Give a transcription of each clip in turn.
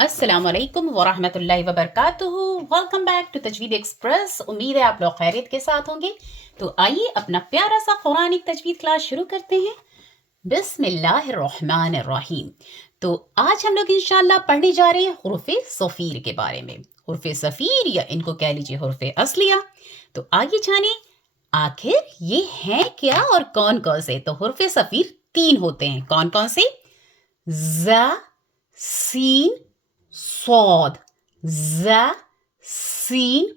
अस्सलाम वालेकुम वरहमतुल्लाहि वबरकातुहू। Welcome back to Tajweed express. उम्मीद है आप लोग खैरियत के साथ होंगे। तो आइए अपना प्यारा सा कुरानिक तजवीद क्लास शुरू करते हैं। बिस्मिल्लाहिर्रहमानिर्रहीम। तो आज हम लोग इंशाल्लाह पढ़ने जा रहे हैं हुर्फ़े सफ़ीर के बारे में। हुर्फ़े सफ़ीर या इनको कह लीजिए हुर्फ़े असलिया। तो आइए जाने आखिर ये हैं क्या और कौन कौन से। तो हुर्फ़े सफ़ीर 3 होते हैं। कौन कौन से? ज़, सीन, सौद। ज़, सीन,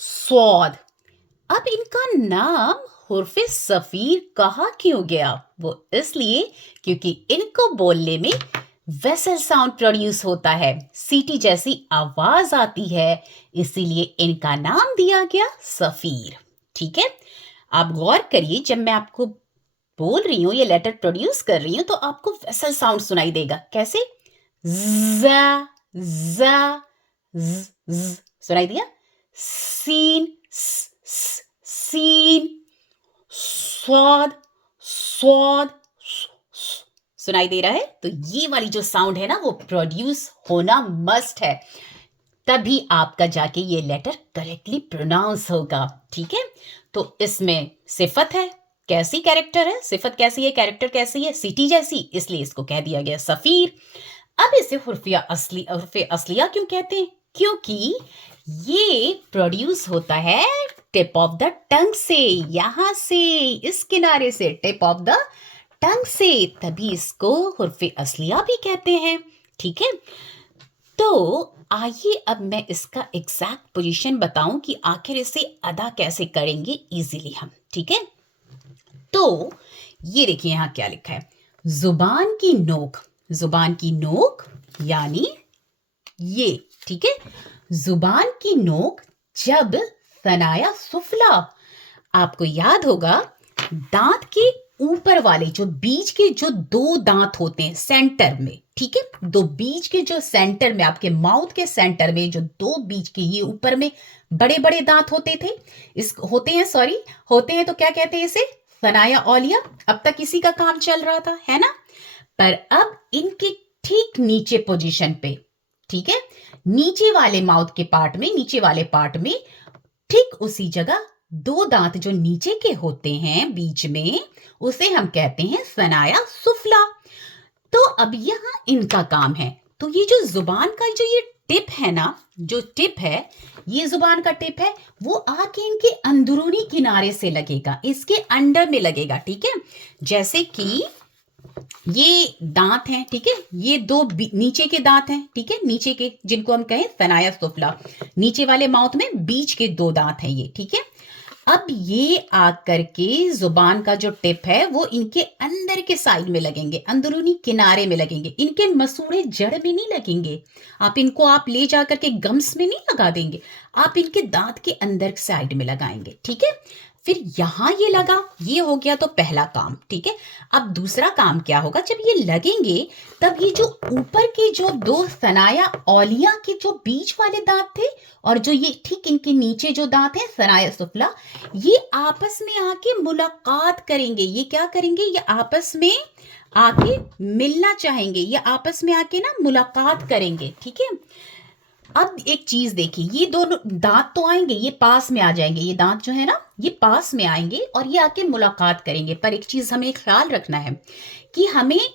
सौद। अब इनका नाम हुर्फ़े सफ़ीर कहा क्यों गया? वो इसलिए क्योंकि इनको बोलने में वेसल साउंड प्रोड्यूस होता है, सीटी जैसी आवाज आती है, इसीलिए इनका नाम दिया गया सफ़ीर। ठीक है, आप गौर करिए, जब मैं आपको बोल रही हूँ, ये लेटर प्रोड्यूस कर रही हूँ, तो आपको वेसल साउंड सुनाई देगा। कैसे? ज़, ज़, ज़, ज़, सुनाई दिया? सीन, सीन, स्वाद, स्वाद, सुनाई दे रहा है? तो ये वाली जो साउंड है ना, वो प्रोड्यूस होना मस्ट है, तभी आपका जाके ये लेटर करेक्टली प्रोनाउंस होगा। ठीक है, तो इसमें सिफत है। कैसी कैरेक्टर है? सिफत कैसी है, कैरेक्टर कैसी है? सिटी जैसी, इसलिए इसको कह दिया गया सफ़ीर। अब इसे हुर्फ़े असलिया क्यों कहते हैं? क्योंकि ये प्रोड्यूस होता है टिप ऑफ द टंग से, यहां से, इस किनारे से, टिप ऑफ द टंग से, तभी इसको हुर्फ़े असलिया भी कहते हैं। ठीक है, तो आइए अब मैं इसका एग्जैक्ट पोजीशन बताऊं कि आखिर इसे अदा कैसे करेंगे इजीली हम। ठीक है, तो ये देखिए यहां क्या लिखा है, जुबान की नोक। जुबान की नोक यानी ये। ठीक है, जुबान की नोक जब सनाया सुफला, आपको याद होगा दांत के ऊपर वाले जो बीच के जो 2 दांत होते हैं सेंटर में। ठीक है, दो बीच के जो सेंटर में, आपके माउथ के सेंटर में जो 2 बीच के ये ऊपर में बड़े बड़े दांत होते थे, इस होते हैं, सॉरी होते हैं, तो क्या कहते हैं इसे? सनाया औलिया। अब तक इसी का काम चल रहा था, है ना? पर अब इनके ठीक नीचे पोजीशन पे, ठीक है, नीचे वाले माउथ के पार्ट में, नीचे वाले पार्ट में, ठीक उसी जगह 2 दांत जो नीचे के होते हैं बीच में, उसे हम कहते हैं सनाया सुफला। तो अब यहां इनका काम है, तो ये जो जुबान का जो ये टिप है ना, जो टिप है, ये जुबान का टिप है, वो आके इनके अंदरूनी किनारे से लगेगा, इसके अंडर में लगेगा। ठीक है, जैसे कि ये दांत हैं, ठीक है, ये 2 नीचे के दांत हैं, ठीक है, नीचे के, जिनको हम कहें सनाया सुफला, नीचे वाले माउथ में बीच के 2 दांत हैं ये। ठीक है, अब ये आकर के जुबान का जो टिप है वो इनके अंदर के साइड में लगेंगे, अंदरूनी किनारे में लगेंगे, इनके मसूड़े जड़ में नहीं लगेंगे। आप ले जाकर के गम्स में नहीं लगा देंगे, आप इनके दांत के अंदर साइड में लगाएंगे। ठीक है, फिर यहां ये लगा, ये हो गया तो पहला काम। ठीक है, अब दूसरा काम क्या होगा, जब ये लगेंगे तब ये जो ऊपर के जो 2 सनाया औलिया के जो बीच वाले दांत थे, और जो ये ठीक इनके नीचे जो दांत है सनाया सुफला, ये आपस में आके मुलाकात करेंगे। ये क्या करेंगे? ये आपस में आके मिलना चाहेंगे, ये आपस में आके ना मुलाकात करेंगे। ठीक है, अब एक चीज देखिए, ये दोनों दांत तो आएंगे, ये पास में आ जाएंगे, ये दांत जो है ना ये पास में आएंगे और ये आके मुलाकात करेंगे। पर एक चीज हमें ख्याल रखना है कि हमें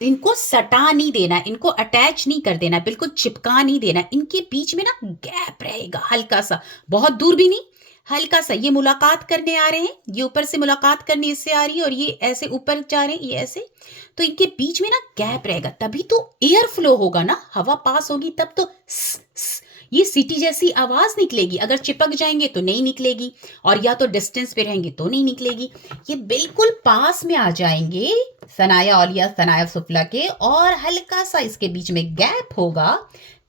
इनको सटा नहीं देना, इनको अटैच नहीं कर देना, बिल्कुल चिपका नहीं देना। इनके बीच में ना गैप रहेगा हल्का सा, बहुत दूर भी नहीं, हल्का सा। ये मुलाकात करने आ रहे हैं, ये ऊपर से मुलाकात करने इससे आ रही है और ये ऐसे ऊपर जा रहे हैं, ये ऐसे, तो इनके बीच में ना गैप रहेगा, तभी तो एयर फ्लो होगा ना, हवा पास होगी तब तो ये सीटी जैसी आवाज निकलेगी। अगर चिपक जाएंगे तो नहीं निकलेगी, और या तो डिस्टेंस पे रहेंगे तो नहीं निकलेगी। ये बिल्कुल पास में आ जाएंगे सनाया औलिया सनाया सुफला के, और हल्का सा इसके बीच में गैप होगा।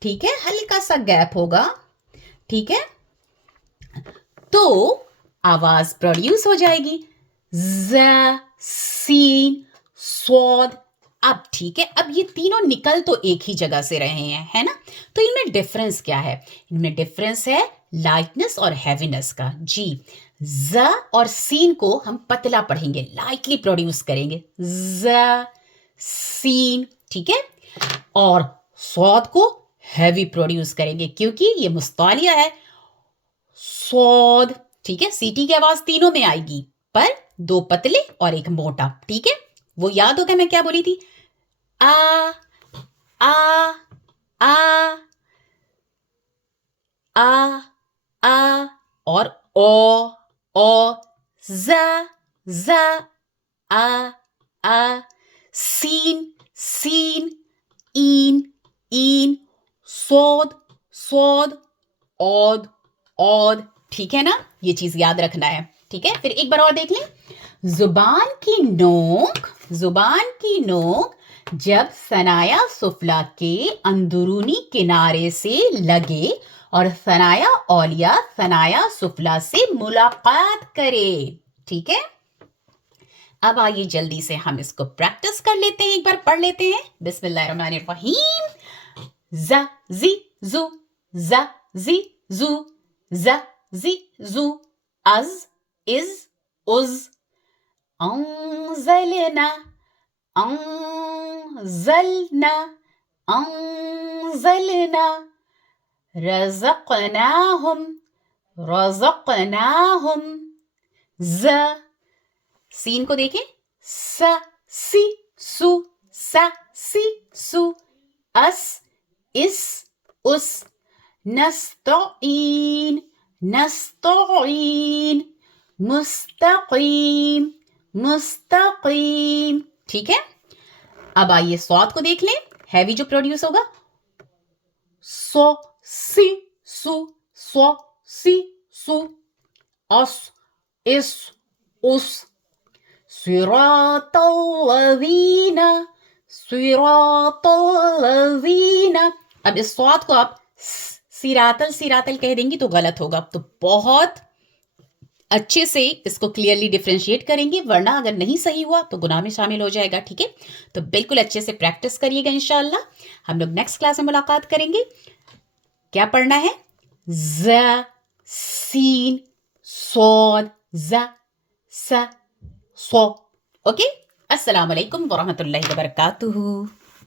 ठीक है, हल्का सा गैप होगा। ठीक है, तो आवाज प्रोड्यूस हो जाएगी, ज़, सीन, स्वाद। अब ठीक है, अब ये तीनों निकल तो एक ही जगह से रहे हैं, है ना? तो इनमें डिफरेंस क्या है? इनमें डिफरेंस है लाइटनेस और हैवीनेस का। जी, ज और सीन को हम पतला पढ़ेंगे, लाइटली प्रोड्यूस करेंगे, ज, सीन। ठीक है, और स्वाद को हैवी प्रोड्यूस करेंगे क्योंकि ये मुस्तालिया है। सौद, ठीक है, सीटी की आवाज तीनों में आएगी पर दो पतले और एक मोटा, ठीक है। वो याद होगा मैं क्या बोली थी? आ आ आ आ आ और ओ ज आ सीन सीन ईन सौद सौद औद औद, ठीक है ना। ये चीज याद रखना है, ठीक है। फिर एक बार और देख लें। जुबान की नोक जब सनाया सुफला के अंदरूनी किनारे से लगे और सनाया औलिया सनाया सुफला से मुलाकात करे, ठीक है। अब आइए जल्दी से हम इसको प्रैक्टिस कर लेते हैं, एक बार पढ़ लेते हैं। बिस्मिल्लाहिर्रहमानिर्रहीम। ज जी जू ज जी जू ज जी जू अज इज उज अंजलना अंजलना अंजलना रज़क़नाहुम रज़क़नाहुम ज सीन को देखें। स सी सु सा सी सु अस इस उस नस्तईन नस्तईन मुस्तकीम मुस्तकीम, ठीक है। अब आइए स्वाद को देख लें। हैवी जो प्रोड्यूस होगा सो सी सु सो सी सु अस इस उस सिरातल्लज़ीना सिरातल्लज़ीना। अब इस स्वाद को आप सिरातल सिरातल कह देंगी तो गलत होगा, तो बहुत अच्छे से इसको क्लियरली डिफरेंशिएट करेंगे, वरना अगर नहीं सही हुआ तो गुनाह में शामिल हो जाएगा, ठीक है। तो बिल्कुल अच्छे से प्रैक्टिस करिएगा, इंशाल्लाह। हम लोग नेक्स्ट क्लास में मुलाकात करेंगे। क्या पढ़ना है? ज सीन सौद ज स सो। ओके, अस्सलाम वालेकुम वरहमतुल्लाहि वबरकातुहू।